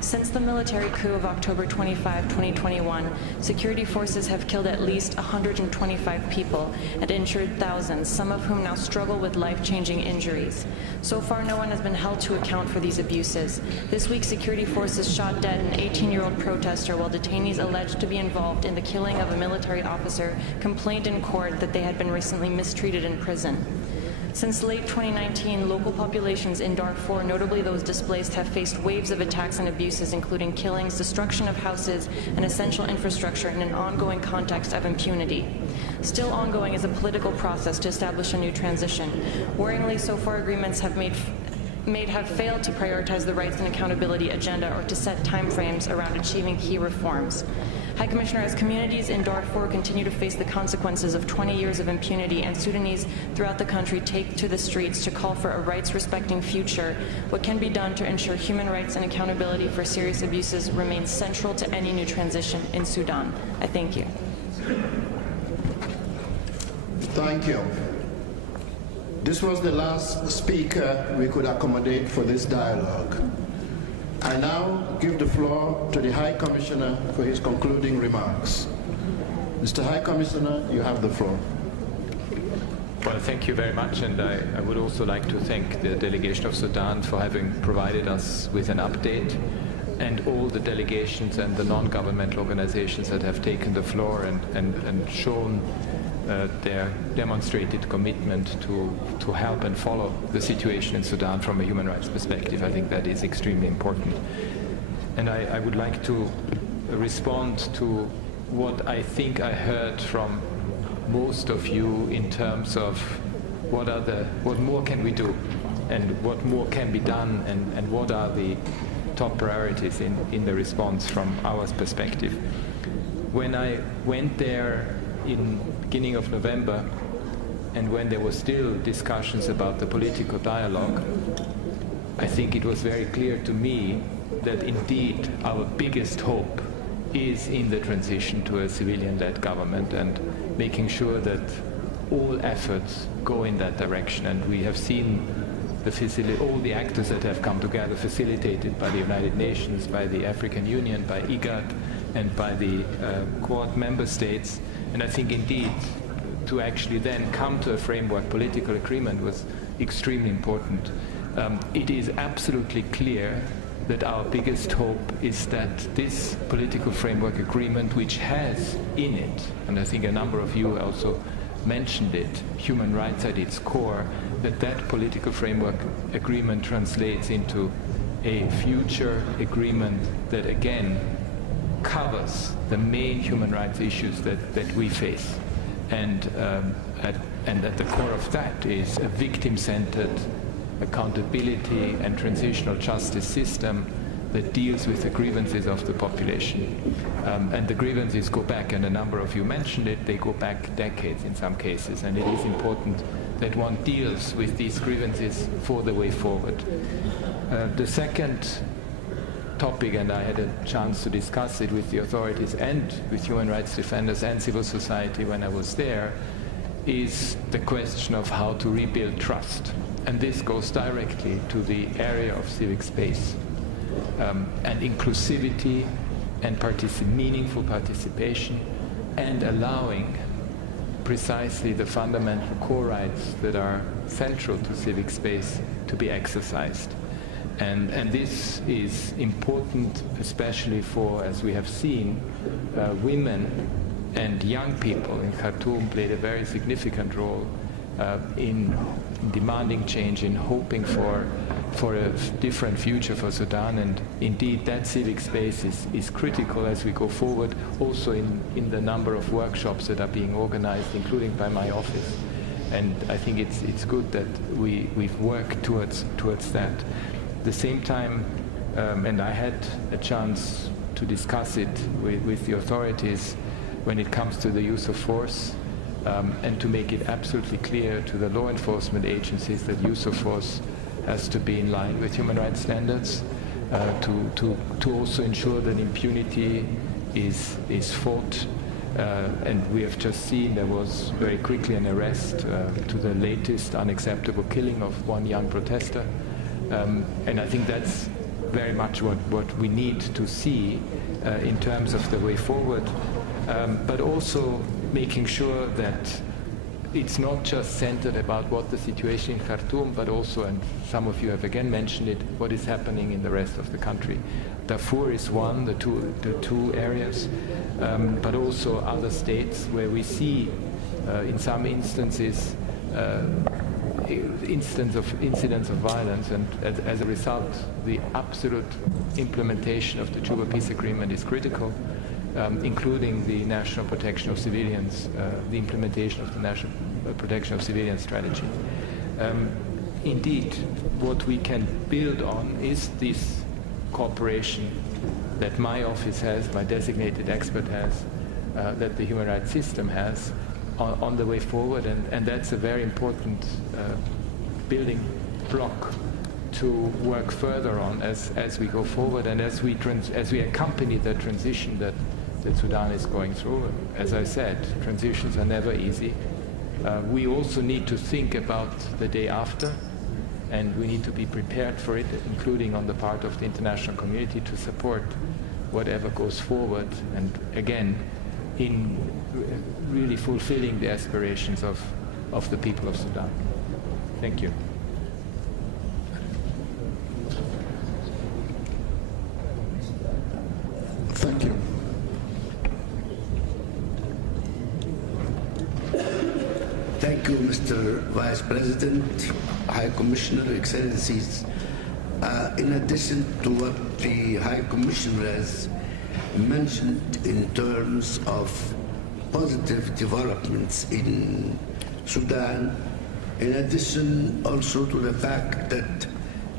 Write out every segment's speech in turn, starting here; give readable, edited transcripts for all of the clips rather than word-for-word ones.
Since the military coup of October 25, 2021, security forces have killed at least 125 people and injured thousands, some of whom now struggle with life-changing injuries. So far, no one has been held to account for these abuses. This week, security forces shot dead an 18-year-old protester while detainees alleged to be involved in the killing of a military officer complained in court that they had been recently mistreated in prison. Since late 2019, local populations in Darfur, notably those displaced, have faced waves of attacks and abuses, including killings, destruction of houses, and essential infrastructure in an ongoing context of impunity. Still ongoing is a political process to establish a new transition. Worryingly, so far agreements have failed to prioritize the rights and accountability agenda or to set timeframes around achieving key reforms. High Commissioner, as communities in Darfur continue to face the consequences of 20 years of impunity and Sudanese throughout the country take to the streets to call for a rights-respecting future, what can be done to ensure human rights and accountability for serious abuses remains central to any new transition in Sudan? I thank you. Thank you. This was the last speaker we could accommodate for this dialogue. I now give the floor to the High Commissioner for his concluding remarks. Mr. High Commissioner, you have the floor. Well, thank you very much, and I would also like to thank the delegation of Sudan for having provided us with an update, and all the delegations and the non-governmental organizations that have taken the floor and shown their demonstrated commitment to help and follow the situation in Sudan from a human rights perspective. I think that is extremely important. And I would like to respond to what I think I heard from most of you in terms of what more can we do and what more can be done and what are the top priorities in the response from our perspective. When I went there in beginning of November, and when there were still discussions about the political dialogue, I think it was very clear to me that indeed our biggest hope is in the transition to a civilian-led government and making sure that all efforts go in that direction. And we have seen all the actors that have come together, facilitated by the United Nations, by the African Union, by IGAD, and by the Quad member states. And I think indeed to actually then come to a framework political agreement was extremely important. It is absolutely clear that our biggest hope is that this political framework agreement, which has in it, and I think a number of you also mentioned it, human rights at its core, that political framework agreement translates into a future agreement that again covers the main human rights issues that we face. And at the core of that is a victim-centered accountability and transitional justice system that deals with the grievances of the population. And the grievances go back, and a number of you mentioned it, they go back decades in some cases, and it is important that one deals with these grievances for the way forward. The second topic, and I had a chance to discuss it with the authorities and with human rights defenders and civil society when I was there, is the question of how to rebuild trust. And this goes directly to the area of civic space and inclusivity and meaningful participation, and allowing precisely the fundamental core rights that are central to civic space to be exercised. And this is important, especially for, as we have seen, women and young people in Khartoum played a very significant role in demanding change, in hoping for a different future for Sudan. And indeed, that civic space is critical as we go forward, also in the number of workshops that are being organized, including by my office. And I think it's good that we've worked towards that. At the same time, and I had a chance to discuss it with the authorities when it comes to the use of force, and to make it absolutely clear to the law enforcement agencies that use of force has to be in line with human rights standards, to also ensure that impunity is fought. And we have just seen there was very quickly an arrest to the latest unacceptable killing of one young protester. And I think that's very much what we need to see in terms of the way forward, but also making sure that it's not just centered about what the situation in Khartoum, but also, and some of you have again mentioned it, what is happening in the rest of the country. Darfur is one, the two areas, but also other states where we see, in some instances, incidents of violence, and as a result, the absolute implementation of the Juba Peace Agreement is critical, including the national protection of civilians, the implementation of the national protection of civilians strategy. Indeed, what we can build on is this cooperation that my office has, my designated expert has, that the human rights system has on the way forward, and that's a very important building block to work further on as we go forward and as we accompany the transition that Sudan is going through. As I said, transitions are never easy. We also need to think about the day after, and we need to be prepared for it, including on the part of the international community to support whatever goes forward, and again, in really fulfilling the aspirations of the people of Sudan. Thank you. Thank you. Thank you, Mr. Vice President, High Commissioner, Excellencies. In addition to what the High Commissioner has mentioned in terms of positive developments in Sudan, in addition also to the fact that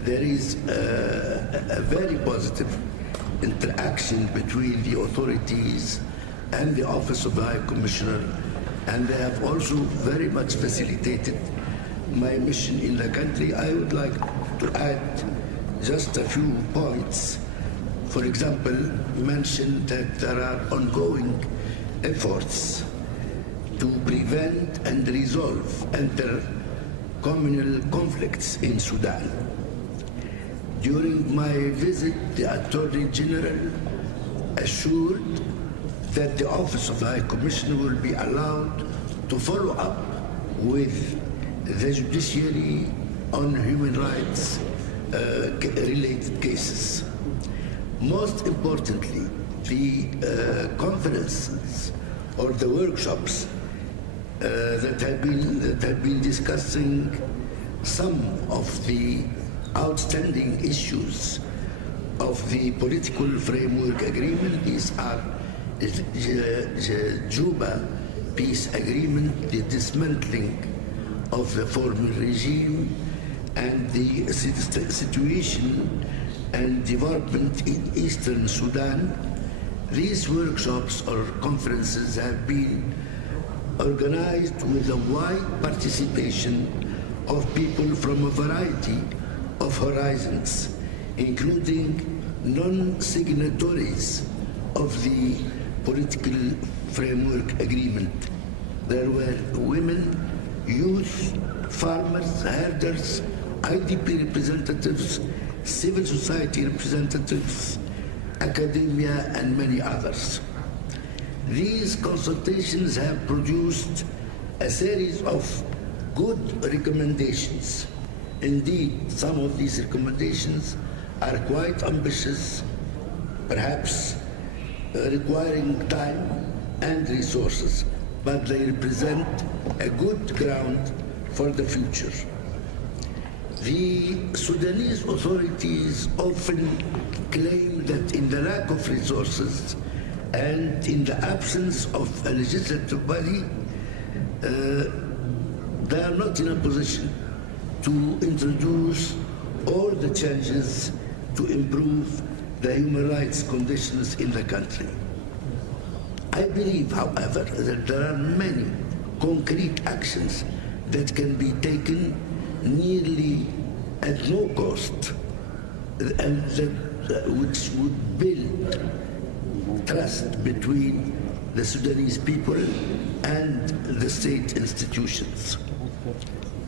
there is a very positive interaction between the authorities and the Office of the High Commissioner, and they have also very much facilitated my mission in the country, I would like to add just a few points. For example, mention that there are ongoing efforts to prevent and resolve inter-communal conflicts in Sudan. During my visit, the Attorney General assured that the Office of the High Commissioner will be allowed to follow up with the judiciary on human rights related cases. Most importantly, the conferences or the workshops that have been discussing some of the outstanding issues of the political framework agreement. These are the Juba Peace Agreement, the dismantling of the former regime, and the situation and development in eastern Sudan. These workshops or conferences have been organized with a wide participation of people from a variety of horizons, including non-signatories of the political framework agreement. There were women, youth, farmers, herders, IDP representatives, civil society representatives, academia, and many others. These consultations have produced a series of good recommendations. Indeed, some of these recommendations are quite ambitious, perhaps requiring time and resources, but they represent a good ground for the future. The Sudanese authorities often claim that in the lack of resources and in the absence of a legislative body, they are not in a position to introduce all the changes to improve the human rights conditions in the country. I believe, however, that there are many concrete actions that can be taken nearly at no cost, and which would build trust between the Sudanese people and the state institutions.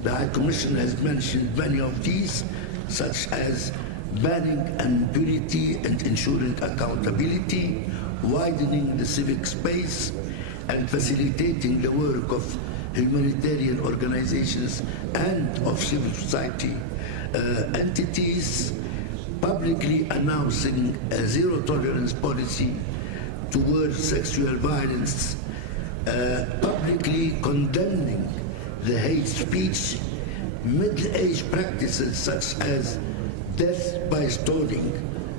The High Commission has mentioned many of these, such as banning impunity and ensuring accountability, widening the civic space, and facilitating the work of humanitarian organizations and of civil society entities, publicly announcing a zero-tolerance policy towards sexual violence, publicly condemning the hate speech, middle-age practices such as death by stoning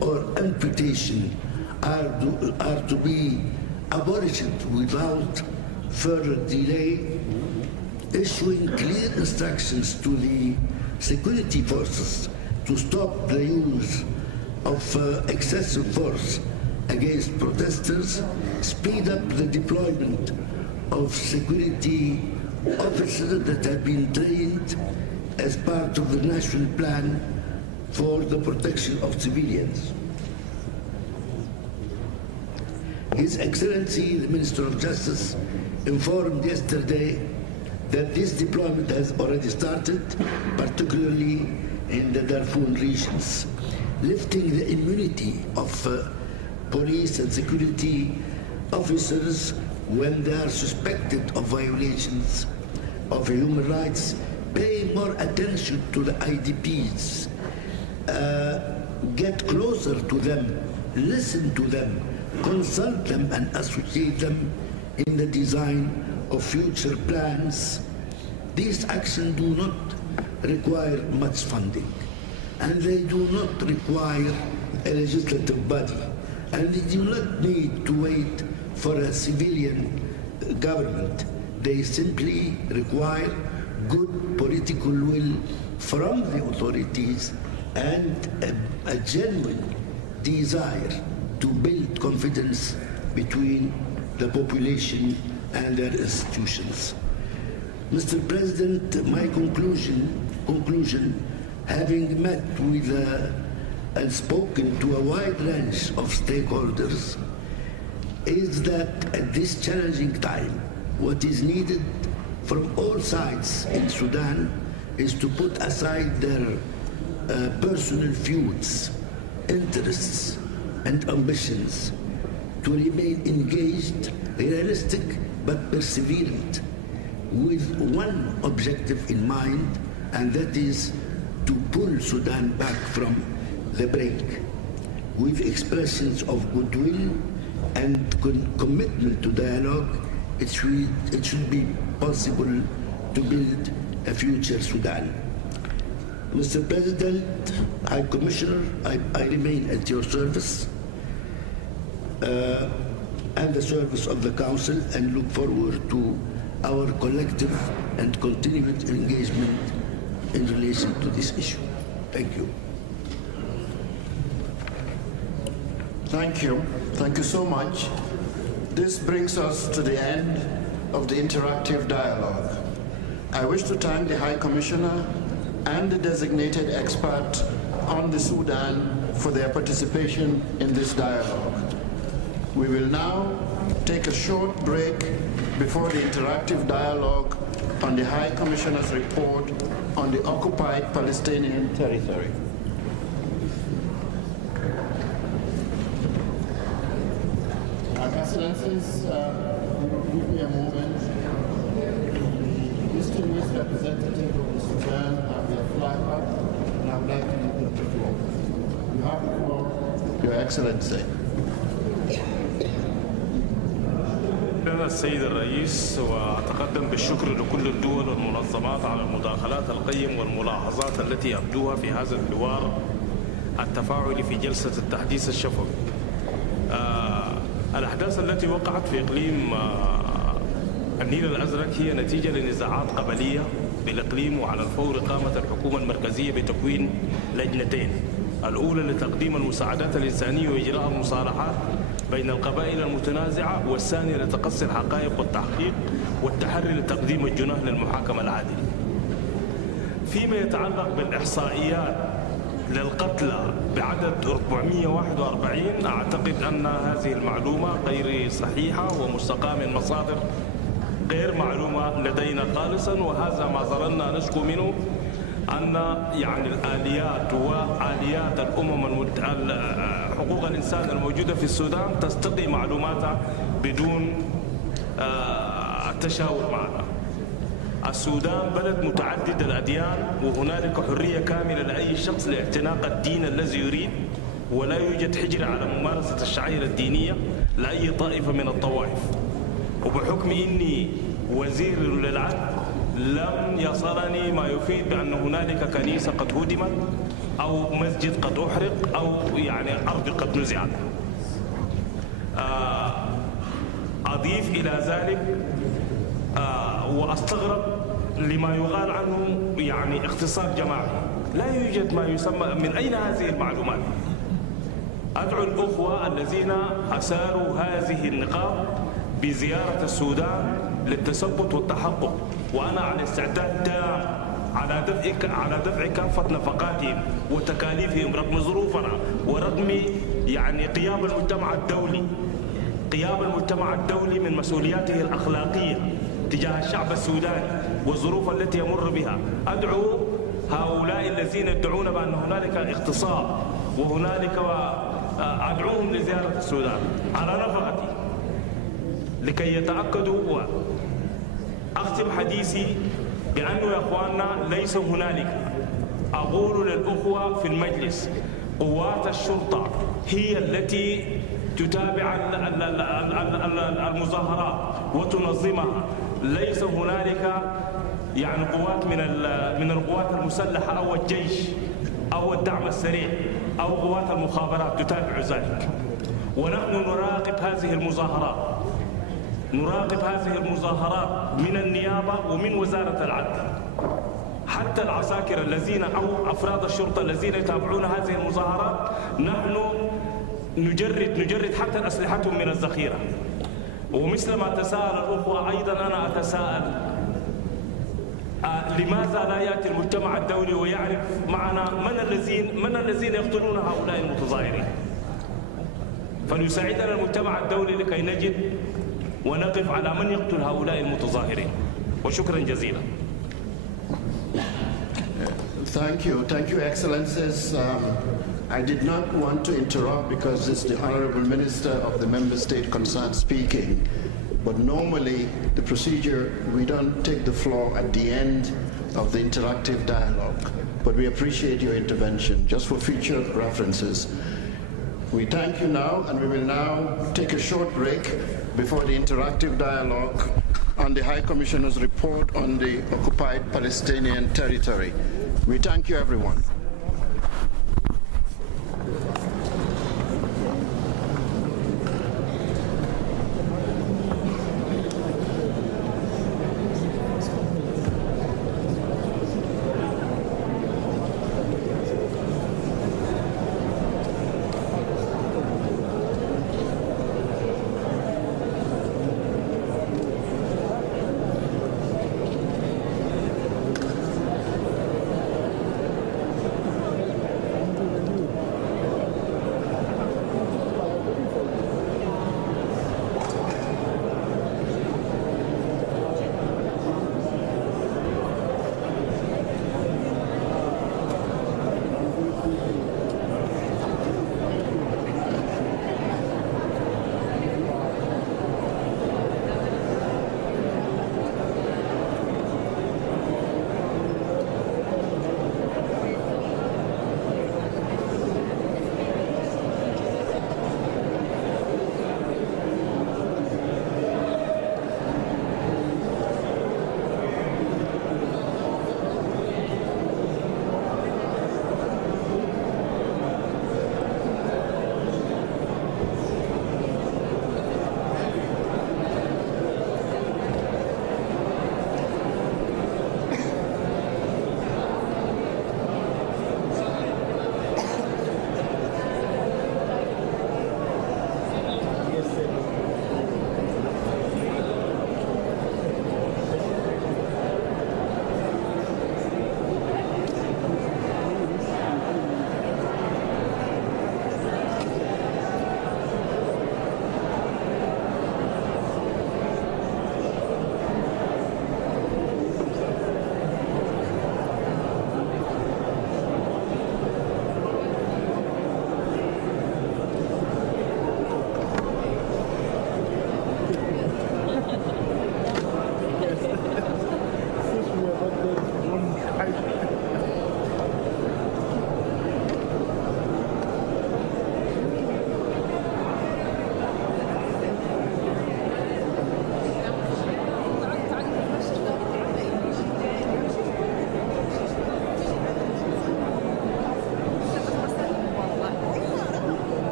or amputation are to be abolished without further delay, issuing clear instructions to the security forces to stop the use of excessive force against protesters, speed up the deployment of security officers that have been trained as part of the national plan for the protection of civilians. His Excellency, the Minister of Justice, informed yesterday that this deployment has already started, particularly in the Darfur regions, lifting the immunity of police and security officers when they are suspected of violations of human rights, paying more attention to the IDPs, get closer to them, listen to them, consult them and associate them in the design of future plans. These actions do not require much funding, and they do not require a legislative body, and they do not need to wait for a civilian government. They simply require good political will from the authorities and a genuine desire to build confidence between the population and their institutions. Mr. President, my conclusion, having met with and spoken to a wide range of stakeholders, is that at this challenging time, what is needed from all sides in Sudan is to put aside their personal feuds, interests, and ambitions, to remain engaged, realistic, but perseverant, with one objective in mind, and that is to pull Sudan back from the brink, with expressions of goodwill and commitment to dialogue. It should be possible to build a future Sudan. Mr. President, High Commissioner, I remain at your service and the service of the Council, and look forward to our collective and continued engagement in relation to this issue. Thank you. Thank you. Thank you so much. This brings us to the end of the interactive dialogue. I wish to thank the High Commissioner and the designated expert on the Sudan for their participation in this dialogue. We will now take a short break before the interactive dialogue on the High Commissioner's report on the occupied Palestinian territory. Excellencies, give me a moment. The distinguished representative of the Sudan have their flag up, and I would like to give them the floor. You have the floor, Your Excellency. السيد الرئيس، وأتقدم بالشكر لكل الدول والمنظمات على المداخلات القيم والملاحظات التي أبدوها في هذا الحوار التفاعلي في جلسة التحديث الشفوي. الأحداث التي وقعت في إقليم النيل الأزرق هي نتيجة لنزاعات قبلية بالإقليم، وعلى الفور قامت الحكومة المركزية بتكوين لجنتين، الأولى لتقديم المساعدات الإنسانية وإجراء المصالحات بين القبائل المتنازعة، والثانية لتقصي الحقائق والتحقيق والتحري لتقديم الجناح للمحاكمة العادلة. فيما يتعلق بالإحصائيات للقتلى بعدد 441، أعتقد أن هذه المعلومة غير صحيحة ومستقاة من مصادر غير معلومة لدينا خالصا، وهذا ما ظللنا نشكو منه أن يعني الآليات وآليات حقوق الإنسان الموجودة في السودان تستقي معلوماتها بدون التشاور معنا. السودان بلد متعدد الأديان، وهنالك حرية كاملة لأي شخص لاعتناق الدين الذي يريد، ولا يوجد حجر على ممارسة الشعائر الدينية لأي طائفة من الطوائف. وبحكم إني وزير للعدل لم يصلني ما يفيد بأن هنالك كنيسة قد هدمت أو مسجد قد أحرق أو يعني أرض قد نزعت. أضيف إلى ذلك وأستغرب لما يقال عنه يعني اغتصاب جماعي. لا يوجد ما يسمى. من أين هذه المعلومات؟ أدعو الأخوة الذين أساروا هذه النقاط بزيارة السودان للتثبت والتحقق، وأنا على استعداد تام على دفع كافة نفقاتهم وتكاليفهم رغم ظروفنا ورغم يعني غياب المجتمع الدولي من مسؤولياته الأخلاقية تجاه الشعب السوداني والظروف التي يمر بها. أدعو هؤلاء الذين يدعون بأن هنالك اغتصاب وهنالك أدعوهم لزيارة السودان على نفقتي لكي يتأكدوا. وأختم حديثي بأنه يا أخواننا ليس هنالك، أقول للأخوة في المجلس، قوات الشرطة هي التي تتابع المظاهرات وتنظمها. ليس هنالك يعني قوات من القوات المسلحة أو الجيش أو الدعم السريع أو قوات المخابرات تتابع ذلك. ونحن نراقب هذه المظاهرات من النيابة ومن وزارة العدل. حتى العساكر الذين أو أفراد الشرطة الذين يتابعون هذه المظاهرات نحن نجرد حتى أسلحتهم من الذخيرة. ومثل ما تساءل الأخوة أيضا أنا أتساءل لماذا لا يأتي المجتمع الدولي ويعرف معنا من الذين يقتلون هؤلاء المتظاهرين؟ فليساعدنا المجتمع الدولي لكي نجد ونقف على من يقتل هؤلاء المتظاهرين. وشكرا جزيلا. Thank you, Excellencies. I did not want to interrupt because it's the Honorable Minister of the member state concerned speaking. But normally, the procedure, we don't take the floor at the end of the interactive dialogue. But we appreciate your intervention, just for future references. We thank you now, and we will now take a short break before the interactive dialogue on the High Commissioner's report on the occupied Palestinian territory. We thank you, everyone.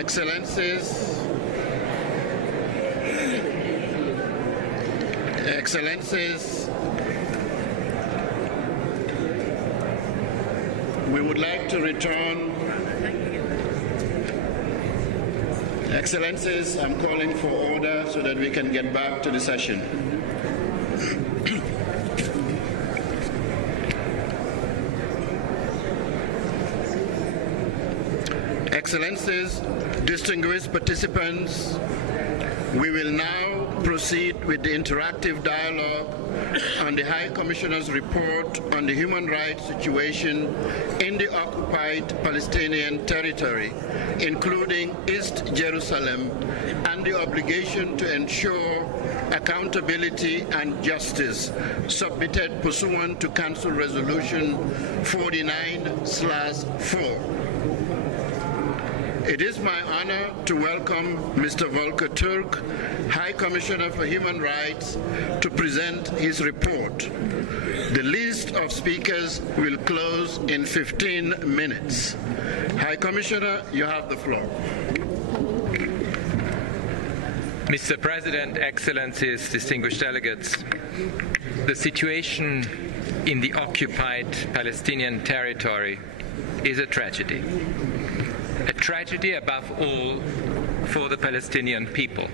Excellencies, we would like to return. Excellencies, I'm calling for order so that we can get back to the session. Excellencies, distinguished participants, we will now proceed with the interactive dialogue on the High Commissioner's report on the human rights situation in the occupied Palestinian territory, including East Jerusalem, and the obligation to ensure accountability and justice, submitted pursuant to Council Resolution 49/4. It is my honor to welcome Mr. Volker Türk, High Commissioner for Human Rights, to present his report. The list of speakers will close in 15 minutes. High Commissioner, you have the floor. Mr. President, Excellencies, distinguished delegates, the situation in the occupied Palestinian territory is a tragedy. A tragedy above all for the Palestinian people.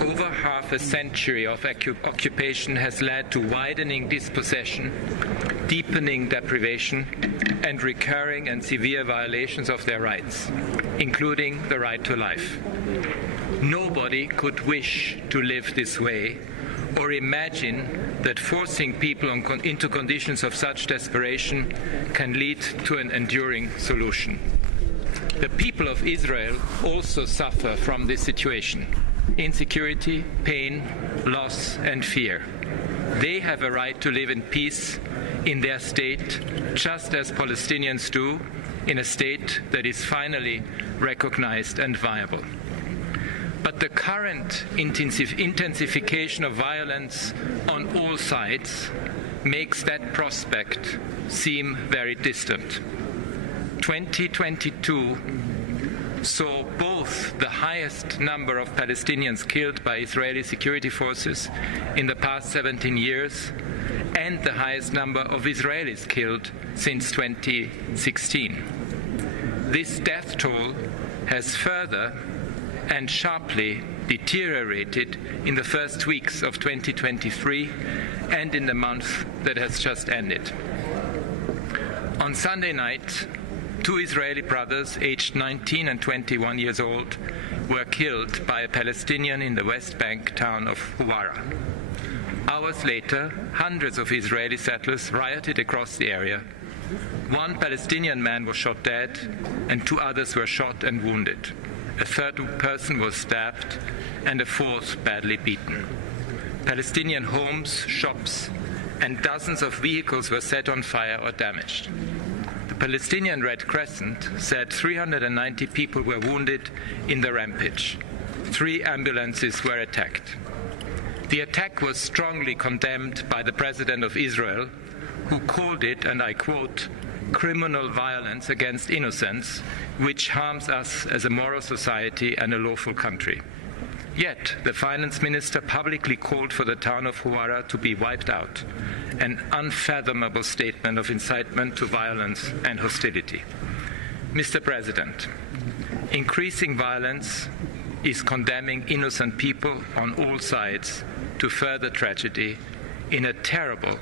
Over half a century of occupation has led to widening dispossession, deepening deprivation, and recurring and severe violations of their rights, including the right to life. Nobody could wish to live this way or imagine that forcing people into conditions of such desperation can lead to an enduring solution. The people of Israel also suffer from this situation: insecurity, pain, loss, and fear. They have a right to live in peace in their state, just as Palestinians do, in a state that is finally recognized and viable. But the current intensification of violence on all sides makes that prospect seem very distant. 2022 saw both the highest number of Palestinians killed by Israeli security forces in the past 17 years and the highest number of Israelis killed since 2016. This death toll has further and sharply deteriorated in the first weeks of 2023 and in the month that has just ended. On Sunday night, 2 Israeli brothers, aged 19 and 21 years old, were killed by a Palestinian in the West Bank town of Huwara. Hours later, hundreds of Israeli settlers rioted across the area. 1 Palestinian man was shot dead, and 2 others were shot and wounded. A 3rd person was stabbed, and a 4th badly beaten. Palestinian homes, shops, and dozens of vehicles were set on fire or damaged. The Palestinian Red Crescent said 390 people were wounded in the rampage. 3 ambulances were attacked. The attack was strongly condemned by the President of Israel, who called it, and I quote, "criminal violence against innocents, which harms us as a moral society and a lawful country." Yet, the finance minister publicly called for the town of Huwara to be wiped out, an unfathomable statement of incitement to violence and hostility. Mr. President, increasing violence is condemning innocent people on all sides to further tragedy in a terrible,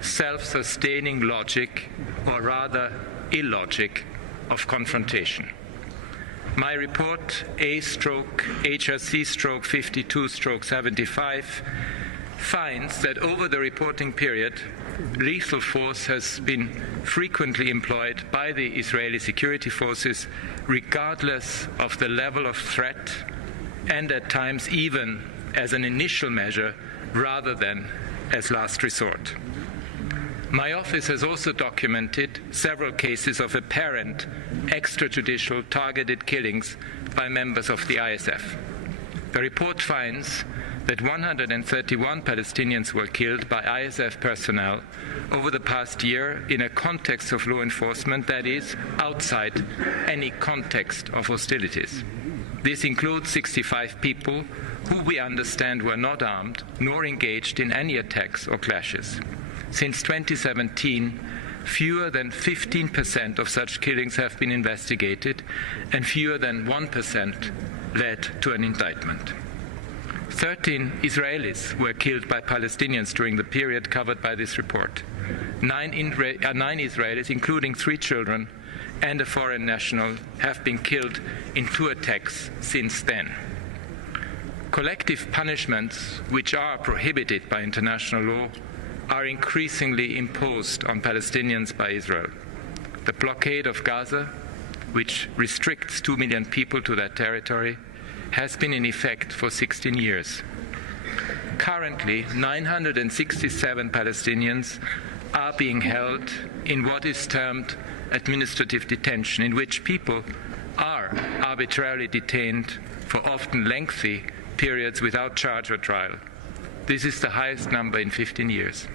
self-sustaining logic, or rather illogic, of confrontation. My report, A/HRC/52/75, finds that over the reporting period, lethal force has been frequently employed by the Israeli security forces, regardless of the level of threat, and at times even as an initial measure rather than as last resort. My office has also documented several cases of apparent extrajudicial targeted killings by members of the ISF. The report finds that 131 Palestinians were killed by ISF personnel over the past year in a context of law enforcement that is outside any context of hostilities. This includes 65 people who we understand were not armed nor engaged in any attacks or clashes. Since 2017, fewer than 15% of such killings have been investigated, and fewer than 1% led to an indictment. 13 Israelis were killed by Palestinians during the period covered by this report. 9 Israelis, including 3 children and a foreign national, have been killed in 2 attacks since then. Collective punishments, which are prohibited by international law, are increasingly imposed on Palestinians by Israel. The blockade of Gaza, which restricts 2 million people to that territory, has been in effect for 16 years. Currently, 967 Palestinians are being held in what is termed administrative detention, in which people are arbitrarily detained for often lengthy periods without charge or trial. This is the highest number in 15 years.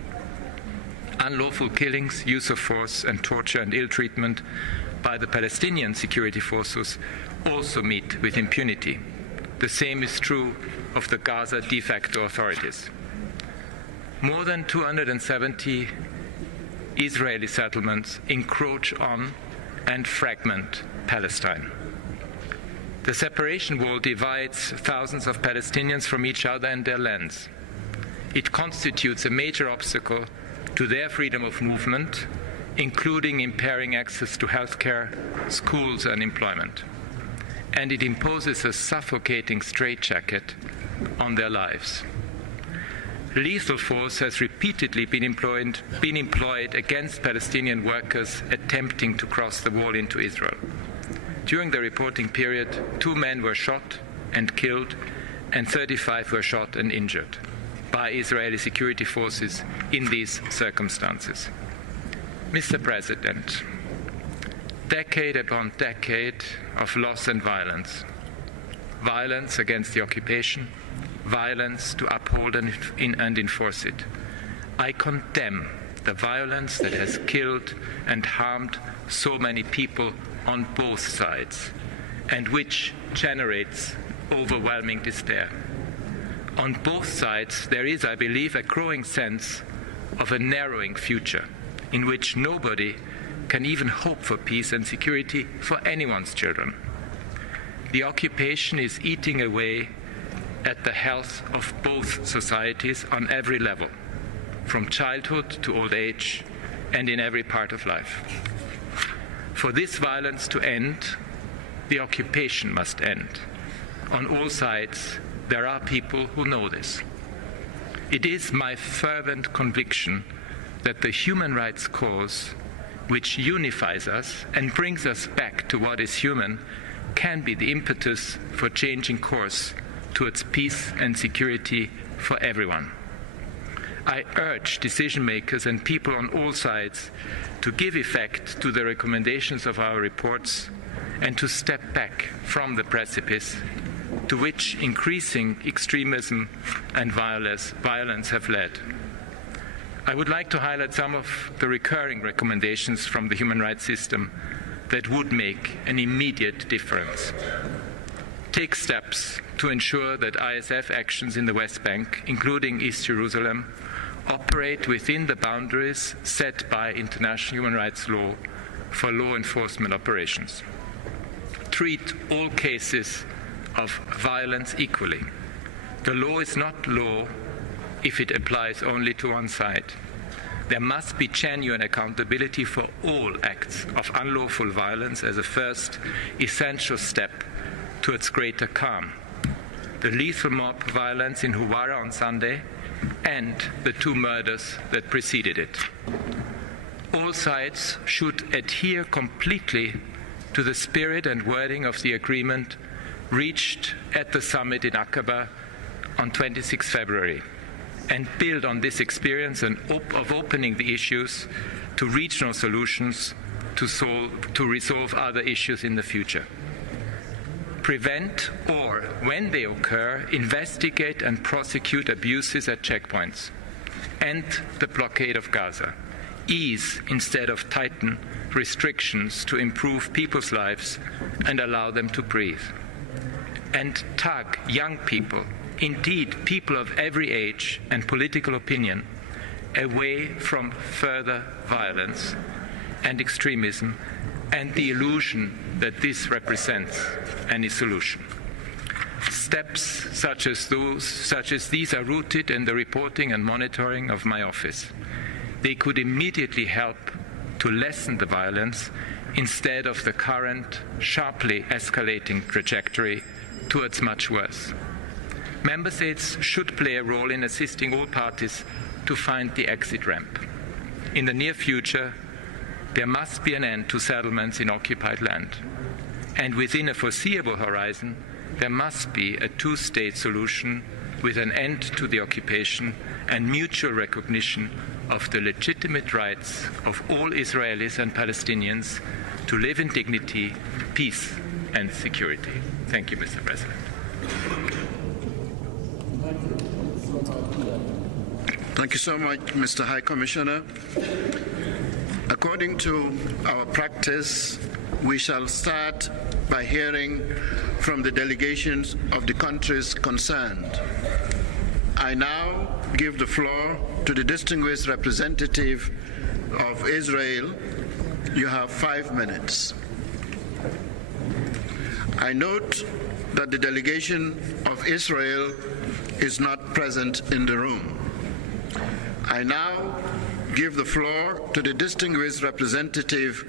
Unlawful killings, use of force and torture and ill treatment by the Palestinian security forces also meet with impunity. The same is true of the Gaza de facto authorities. More than 270 Israeli settlements encroach on and fragment Palestine. The separation wall divides thousands of Palestinians from each other and their lands. It constitutes a major obstacle to their freedom of movement, including impairing access to healthcare, schools and employment. And it imposes a suffocating straitjacket on their lives. Lethal force has repeatedly been employed against Palestinian workers attempting to cross the wall into Israel. During the reporting period, 2 men were shot and killed, and 35 were shot and injured by Israeli security forces in these circumstances. Mr. President, decade upon decade of loss and violence. Violence against the occupation, violence to uphold and enforce it. I condemn the violence that has killed and harmed so many people on both sides, and which generates overwhelming despair. On both sides, there is, I believe, a growing sense of a narrowing future in which nobody can even hope for peace and security for anyone's children. The occupation is eating away at the health of both societies on every level, from childhood to old age and in every part of life. For this violence to end, the occupation must end. On all sides, there are people who know this. It is my fervent conviction that the human rights cause, which unifies us and brings us back to what is human, can be the impetus for changing course towards peace and security for everyone. I urge decision makers and people on all sides to give effect to the recommendations of our reports and to step back from the precipice to which increasing extremism and violence have led. I would like to highlight some of the recurring recommendations from the human rights system that would make an immediate difference. Take steps to ensure that ISF actions in the West Bank, including East Jerusalem, operate within the boundaries set by international human rights law for law enforcement operations. Treat all cases of violence equally. The law is not law if it applies only to one side. There must be genuine accountability for all acts of unlawful violence as a first essential step towards greater calm. The lethal mob violence in Huwara on Sunday and the 2 murders that preceded it. All sides should adhere completely to the spirit and wording of the agreement reached at the summit in Aqaba on 26 February and build on this experience of opening the issues to regional solutions to resolve other issues in the future. prevent or, when they occur, investigate and prosecute abuses at checkpoints, end the blockade of Gaza, ease instead of tighten restrictions to improve people's lives and allow them to breathe, and tug young people, indeed people of every age and political opinion, away from further violence and extremism and the illusion that this represents any solution. Steps such as these are rooted in the reporting and monitoring of my office. They could immediately help to lessen the violence instead of the current sharply escalating trajectory towards much worse. Member States should play a role in assisting all parties to find the exit ramp. In the near future, there must be an end to settlements in occupied land. And within a foreseeable horizon, there must be a two-state solution with an end to the occupation and mutual recognition of the legitimate rights of all Israelis and Palestinians to live in dignity, peace, and security. Thank you, Mr. President. Thank you so much, Mr. High Commissioner. According to our practice, we shall start by hearing from the delegations of the countries concerned. I now give the floor to the distinguished representative of Israel. You have 5 minutes. I note that the delegation of Israel is not present in the room. I now give the floor to the distinguished representative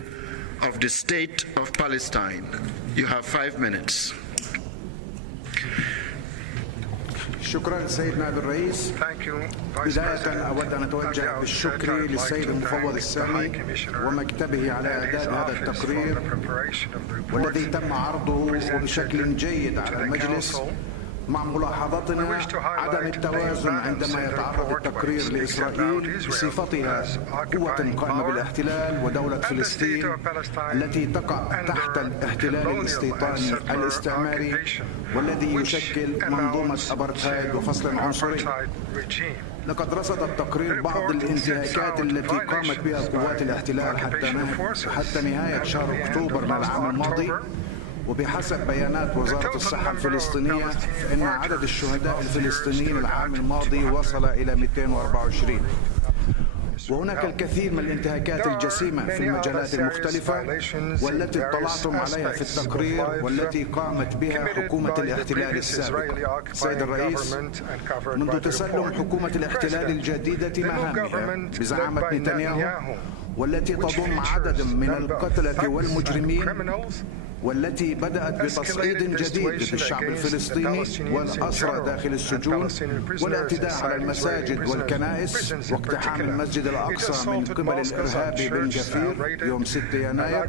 of the State of Palestine. You have 5 minutes. شكرا سيد نائب الرئيس. بداية أود أن أتوجه بالشكر للسيد المفوض السامي ومكتبه على إعداد هذا التقرير والذي تم عرضه بشكل جيد على المجلس، مع ملاحظتنا عدم التوازن عندما يتعرض التقرير لإسرائيل بصفتها قوة قائمة بالاحتلال ودولة فلسطين التي تقع تحت الاحتلال الاستيطاني الاستعماري والذي يشكل منظومة أبرتايد وفصل عنصري. لقد رصد التقرير بعض الانتهاكات التي قامت بها قوات الاحتلال حتى نهاية شهر أكتوبر من العام الماضي، وبحسب بيانات وزارة الصحة الفلسطينية فإن عدد الشهداء الفلسطينيين العام الماضي وصل إلى 224. وهناك الكثير من الانتهاكات الجسيمة في المجالات المختلفة والتي اطلعتم عليها في التقرير والتي قامت بها حكومة الاحتلال السابقة. سيد الرئيس، منذ تسلم حكومة الاحتلال الجديدة مهامها بزعامة نتنياهو والتي تضم عدد من القتلة والمجرمين والتي بدأت بتصعيد جديد للشعب الفلسطيني والأسرى داخل السجون والاعتداء على المساجد والكنائس واقتحام المسجد الأقصى من قبل الإرهابي بن جفير يوم 6 يناير،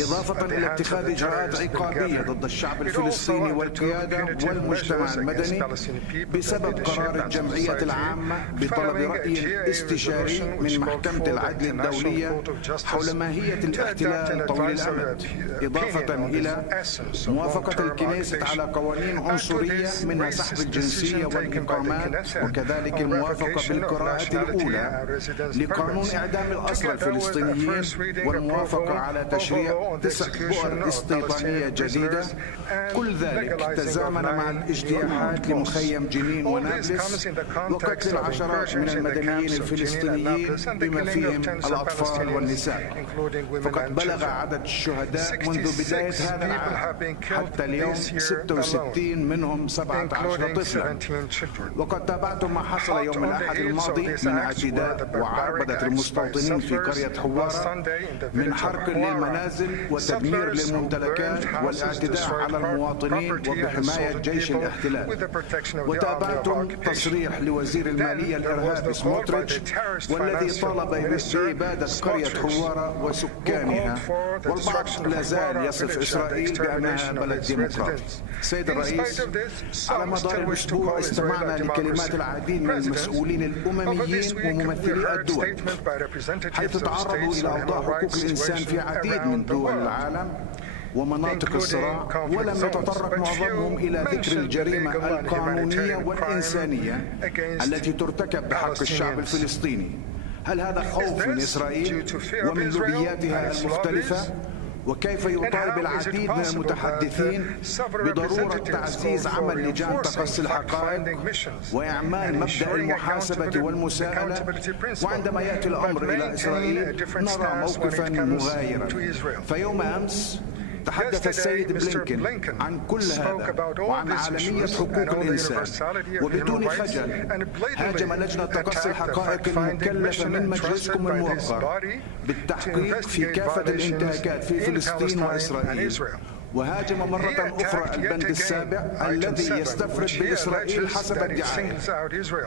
إضافة إلى اتخاذ إجراءات عقابية ضد الشعب الفلسطيني والقيادة والمجتمع المدني بسبب قرار الجمعية العامة بطلب رأي استشاري من محكمة العدل الدولية حول ماهية الاحتلال طويل الأمد، إضافة إلى موافقة الكنيسة على قوانين عنصرية منها سحب الجنسية والإقامات، وكذلك الموافقة بالقراءة الأولى لقانون إعدام الأسرى الفلسطينيين، والموافقة على تشريع 9 بؤر استيطانية جديدة. كل ذلك تزامن مع الاجتياحات لمخيم جنين ونابلس وقتل العشرات من المدنيين الفلسطينيين بما فيهم الأطفال والنساء. فقد بلغ عدد الشهداء منذ بداية هذا العام حتى اليوم 66 منهم 17 طفلا. وقد تابعتم ما حصل يوم الأحد الماضي من اعتداء وعربدة المستوطنين في قرية حوارة من حرق للمنازل وتدمير للممتلكات والاعتداء على المواطنين وبحماية جيش الاحتلال. وتابعتم تصريح لوزير المالية الإرهابي سموتريتش والذي طالب بإبادة قرية حوارة وسكانها، والبعض لا زال يصف إسرائيل بأنها بلد ديمقراطي. سيد الرئيس، على مدار الأسبوع استمعنا لكلمات العديد من المسؤولين الأمميين وممثلي الدول حيث تعرضوا إلى أوضاع حقوق الإنسان في عديد من دول العالم، ومناطق الصراع، ولم يتطرق معظمهم إلى ذكر الجريمة القانونية والإنسانية التي ترتكب بحق الشعب الفلسطيني. هل هذا خوف من إسرائيل ومن لوبياتها المختلفة؟ وكيف يطالب العديد من المتحدثين بضرورة تعزيز عمل لجان تقصي الحقائق وإعمال مبدأ المحاسبة والمساءلة، وعندما يأتي الأمر إلى إسرائيل نرى موقفا مغايرا؟ فيوم أمس تحدث السيد بلينكن عن كل هذا وعن عالمية حقوق الإنسان، وبدون خجل هاجم لجنة تقصي الحقائق المكلفة من مجلسكم الموقر بالتحقيق في كافة الانتهاكات في فلسطين وإسرائيل، وهاجم مرة أخرى البند السابع الذي يستفرد بإسرائيل حسب الدعاية،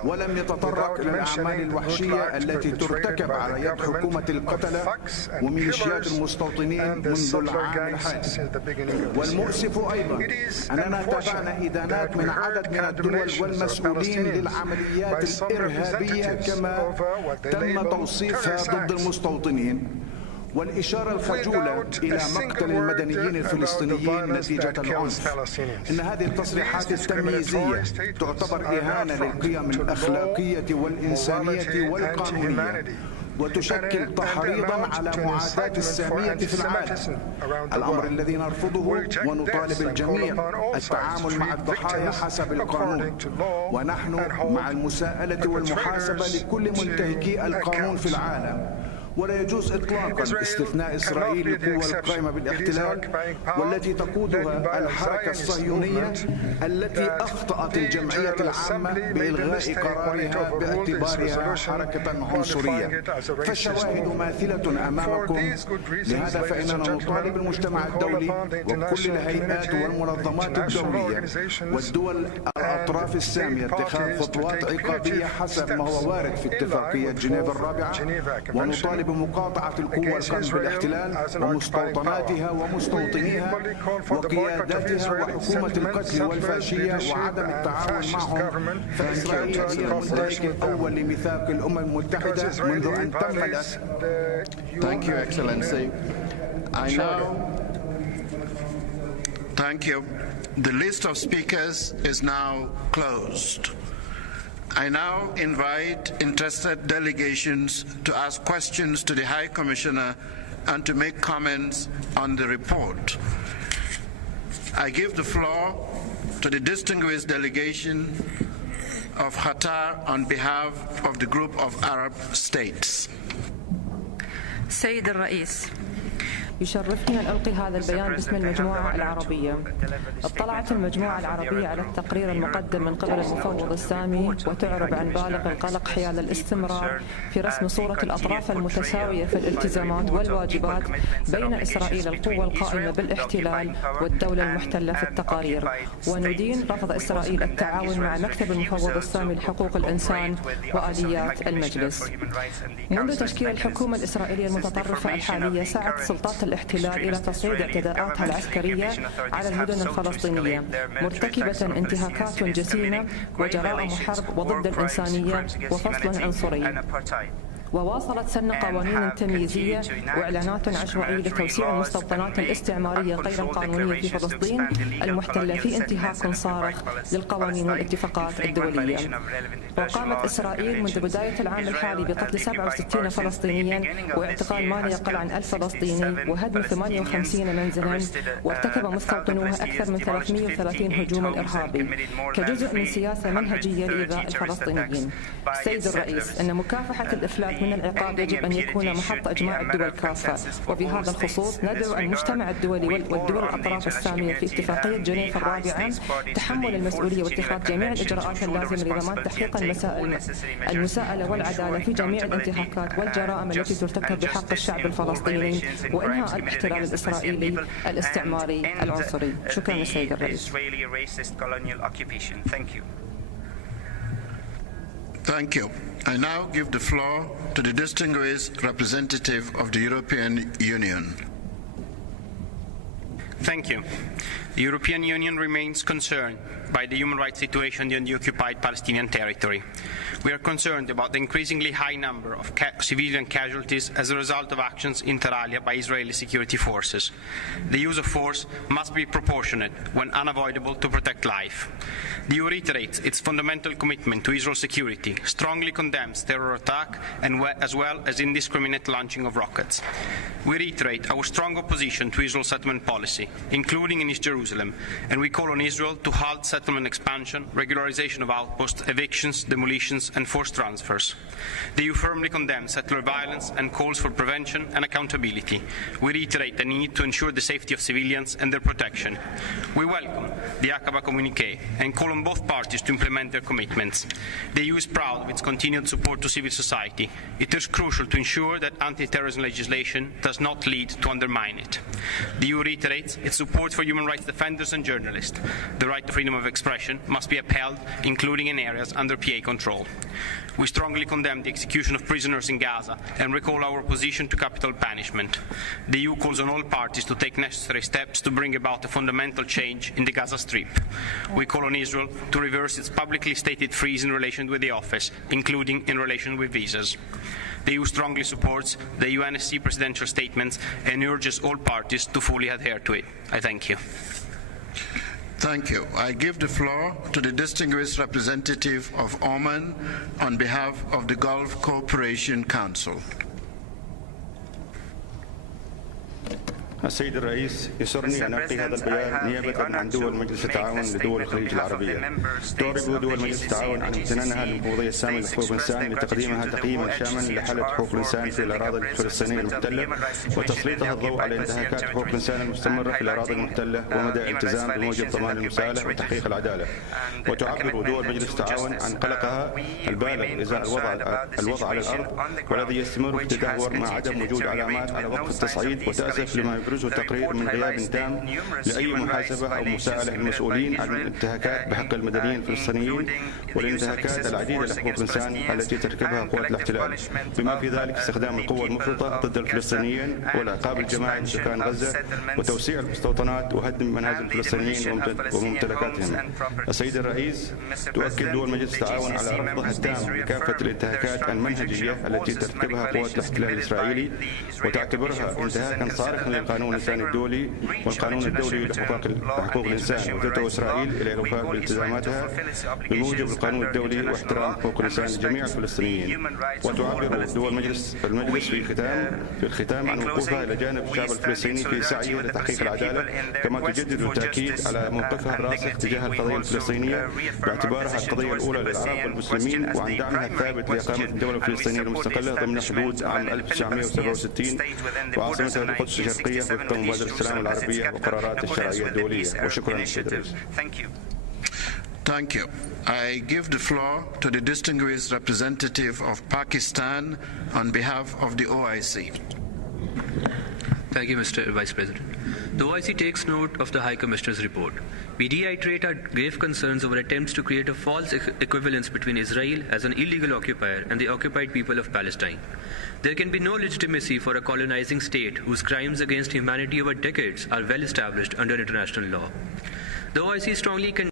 ولم يتطرق إلى الأعمال الوحشية التي ترتكب على يد حكومة القتلة وميليشيات المستوطنين منذ العام الحادي. والمؤسف أيضا أننا تابعنا إدانات من عدد من الدول والمسؤولين للعمليات الإرهابية كما تم توصيفها ضد المستوطنين، والإشارة الخجولة إلى مقتل المدنيين الفلسطينيين نتيجة العنف. إن هذه التصريحات التمييزية تعتبر إهانة للقيم الأخلاقية والإنسانية والقانونية، وتشكل تحريضا على معاداة السامية في العالم، الأمر الذي نرفضه، ونطالب الجميع التعامل مع الضحايا حسب القانون، ونحن مع المساءلة والمحاسبة لكل منتهكي القانون في العالم. ولا يجوز إطلاقا استثناء إسرائيل القوة القائمة بالاحتلال والتي تقودها الحركة الصهيونية التي أخطأت الجمعية العامة بإلغاء قرارها باعتبارها حركة عنصرية. فالشواهد ماثلة أمامكم، لهذا فإننا نطالب المجتمع الدولي وكل الهيئات والمنظمات الدولية والدول الأطراف السامية اتخاذ خطوات عقابية حسب ما هو وارد في اتفاقية جنيف الرابعة، ونطالب بمقاطعة القوى القائمة بالاحتلال ومستوطناتها ومستوطنيها وقياداتها وحكومة القتل والفاشية وعدم التعاون معهم. فإسرائيل هي المنتهك الأول لميثاق الأمم المتحدة منذ أن تمت. Thank you, Excellency. Thank you. The list of speakers is now closed. I now invite interested delegations to ask questions to the High Commissioner and to make comments on the report. I give the floor to the distinguished delegation of Qatar on behalf of the group of Arab states. سيد الرئيس، يشرفني أن ألقي هذا البيان باسم المجموعة العربية. اطلعت المجموعة العربية على التقرير المقدم من قبل المفوض السامي، وتعرب عن بالغ القلق حيال الاستمرار في رسم صورة الأطراف المتساوية في الالتزامات والواجبات بين إسرائيل القوة القائمة بالاحتلال والدولة المحتلة في التقارير، وندين رفض إسرائيل التعاون مع مكتب المفوض السامي لحقوق الإنسان وآليات المجلس. منذ تشكيل الحكومة الإسرائيلية المتطرفة الحالية سعت سلطات الاحتلال إلى تصعيد اعتداءاتها العسكرية على المدن الفلسطينية، مرتكبة انتهاكات جسيمة وجرائم حرب وضد الإنسانية وفصل عنصري. وواصلت سن قوانين تمييزية وإعلانات عشوائية لتوسيع المستوطنات الاستعمارية غير القانونية في فلسطين المحتلة في انتهاك صارخ للقوانين والاتفاقات الدولية. وقامت إسرائيل منذ بداية العام الحالي بقتل 67 فلسطينيا واعتقال ما لا يقل عن 1000 فلسطيني وهدم 58 منزلا، وارتكب مستوطنوها أكثر من 330 هجوما إرهابي كجزء من سياسة منهجية لإيذاء الفلسطينيين. السيد الرئيس، أن مكافحة الإفلات من العقاب يجب أن يكون محط إجماع الدول كافة، وبهذا الخصوص ندعو المجتمع الدولي والدول الأطراف السامية في اتفاقية جنيف الرابعة تحمل المسؤولية واتخاذ جميع الإجراءات اللازمة لضمان تحقيق المساءلة والعدالة في جميع الانتهاكات والجرائم التي ترتكب بحق الشعب الفلسطيني، وإنهاء الاحتلال الإسرائيلي الاستعماري العنصري. شكرا للسيد الرئيس. Thank you. I now give the floor to the distinguished representative of the European Union. Thank you. The European Union remains concerned by the human rights situation in the occupied Palestinian territory. We are concerned about the increasingly high number of civilian casualties as a result of actions inter alia by Israeli security forces. The use of force must be proportionate when unavoidable to protect life. The EU reiterates its fundamental commitment to Israel's security, strongly condemns terror attack, as well as indiscriminate launching of rockets. We reiterate our strong opposition to Israel's settlement policy, including in East Jerusalem, and we call on Israel to halt settlement expansion, regularization of outposts, evictions, demolitions, and forced transfers. The EU firmly condemns settler violence and calls for prevention and accountability. We reiterate the need to ensure the safety of civilians and their protection. We welcome the Aqaba communiqué and call on both parties to implement their commitments. The EU is proud of its continued support to civil society. It is crucial to ensure that anti-terrorism legislation does not lead to undermine it. The EU reiterates its support for human rights defenders and journalists. The right to freedom of expression must be upheld, including in areas under PA control. We strongly condemn the execution of prisoners in Gaza and recall our opposition to capital punishment. The EU calls on all parties to take necessary steps to bring about a fundamental change in the Gaza Strip. We call on Israel to reverse its publicly stated freeze in relation with the office, including in relation with visas. The EU strongly supports the UNSC presidential statements and urges all parties to fully adhere to it. I thank you. Thank you. I give the floor to the distinguished representative of Oman on behalf of the Gulf Cooperation Council. السيد الرئيس، يسرني أن ألقي هذا البيان نيابة عن دول مجلس التعاون لدول الخليج العربية. تعرب دول مجلس التعاون عن امتنانها للمفوضية السامية لحقوق الإنسان لتقديمها تقييما شاملا لحالة حقوق الإنسان في الأراضي الفلسطينية المحتلة وتسليطها الضوء على انتهاكات حقوق الإنسان المستمرة في الأراضي المحتلة ومدى الالتزام بموجب ضمان المساءلة وتحقيق العدالة. وتعبر دول مجلس التعاون عن قلقها البالغ إزاء الوضع على الأرض والذي يستمر في التدهور مع عدم وجود علامات على وقف التصعيد، وتأسف لما يبرزه التقرير من غياب تام لأي محاسبة أو مساءلة للمسؤولين عن الانتهاكات بحق المدنيين الفلسطينيين والانتهاكات العديدة لحقوق الإنسان التي ترتكبها قوات الاحتلال، بما في ذلك استخدام القوة المفرطة ضد الفلسطينيين والعقاب الجماعي لسكان غزة وتوسيع المستوطنات وهدم منازل الفلسطينيين وممتلكاتهم. السيد الرئيس، تؤكد دول مجلس التعاون على رفضها التام لكافة الانتهاكات المنهجية التي ترتكبها قوات الاحتلال الإسرائيلي وتعتبرها انتهاكا صارخا للقانون الإنساني الدولي والقانون الدولي لحقوق الإنسان، وتدعو إسرائيل إلى الوفاء بالتزاماتها بموجب القانون الدولي واحترام حقوق الإنسان لجميع الفلسطينيين. وتعبر دول المجلس في الختام عن وقوفها إلى جانب الشعب الفلسطيني في سعيه لتحقيق العدالة، كما تجدد التأكيد على موقفها الراسخ تجاه القضية الفلسطينية باعتبارها القضية الأولى للعرب والمسلمين، وعن دعمها الثابت لإقامة الدولة الفلسطينية المستقلة ضمن حدود عام 1967 وعاصمتها القدس الشرقية وفق مبادرة السلام العربية وقرارات الشرعية الدولية. وشكرا سيد الرئيس. Thank you. I give the floor to the distinguished representative of Pakistan on behalf of the OIC. Thank you, Mr. Vice President. The OIC takes note of the High Commissioner's report. We reiterate our grave concerns over attempts to create a false equivalence between Israel as an illegal occupier and the occupied people of Palestine. There can be no legitimacy for a colonizing state whose crimes against humanity over decades are well established under international law. The OIC strongly condemns